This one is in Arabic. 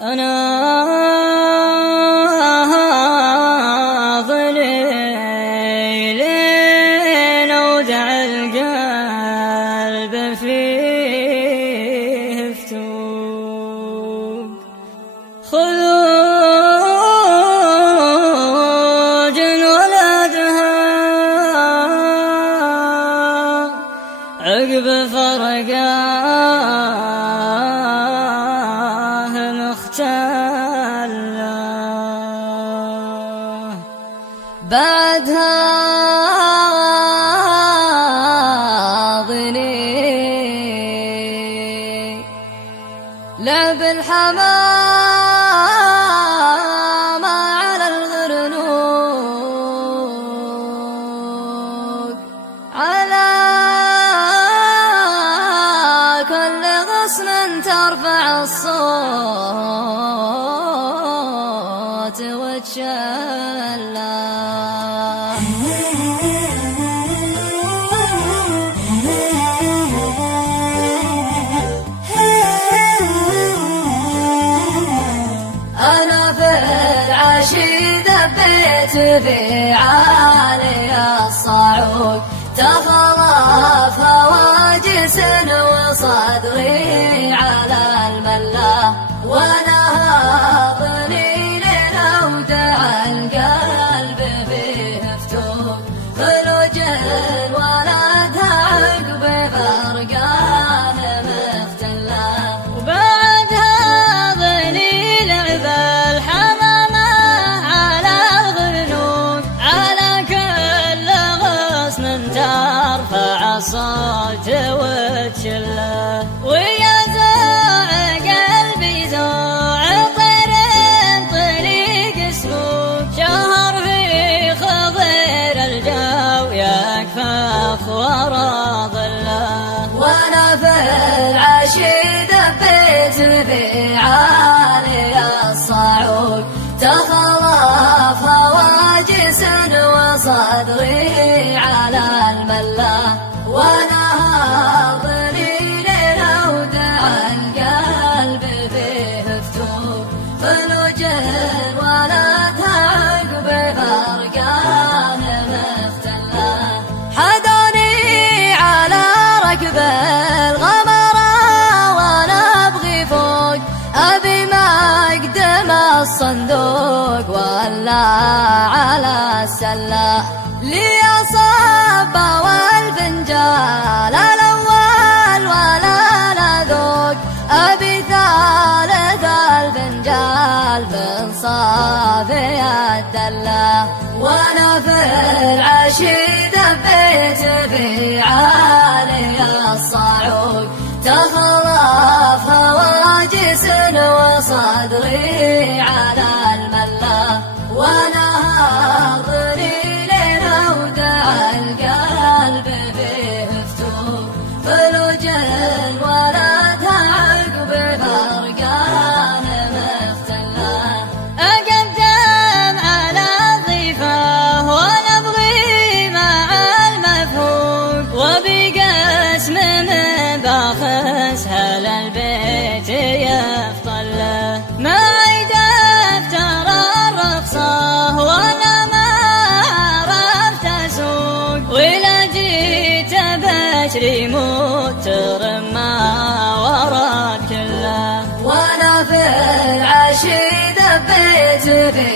أنا ظليل أودع القلب فيه فتوق، خلوج ولدها عقب فرقاه مختلة، بعدها ظني لعب الحمام على الغرنوق، على كل غصن ترفع الصوت وتشلى. أنا في العشي ذبيت في عالي الصعود، تخلف هواجس وصدري على الملا، ونهضني لنودع القلب فيه فتوق، خلوج ولدها عقب فرقاه مختلة، وبعدها ظني لعب الحمامة على الغرنوق، على كل غصن ترفع الصوت وتشله، ويا زوع قلبي زوع طير طريق سلوك، شهر في خضير الجو يكفخ ورا ظله، وانا في العشي ذبيت في عالي الصعود، تخلف هواجس وصدري على الملا، ونهضني لنودع القلب فيه فتوق، خلوج ولدها عقب فرقاه مختلة، حدوني على ركب الغمرة وانا ابغي فوق، ابي مقدم الصندوق ولا على السلة، لي صب والفنجال الأول ولا لذوق، أبي ثالث الفنجال من صافي الدلة، وأنا في العشي ذبيت في عالي الصعود، تخلف هواجس وصدري على الملا، ونهضني لنودع القلب فيه فتوق، خلوج ولدها عقب فرقاه مختلة، أقدم على الضيفة ونبغي مع المفهوم، وبقسم من باخس هل البيت يفضل، ما عيد افتر الرخصة وانا ما عرفت اسوق، ولا جيت بشري متر ما ورد كله، وانا في العشي ذبيت في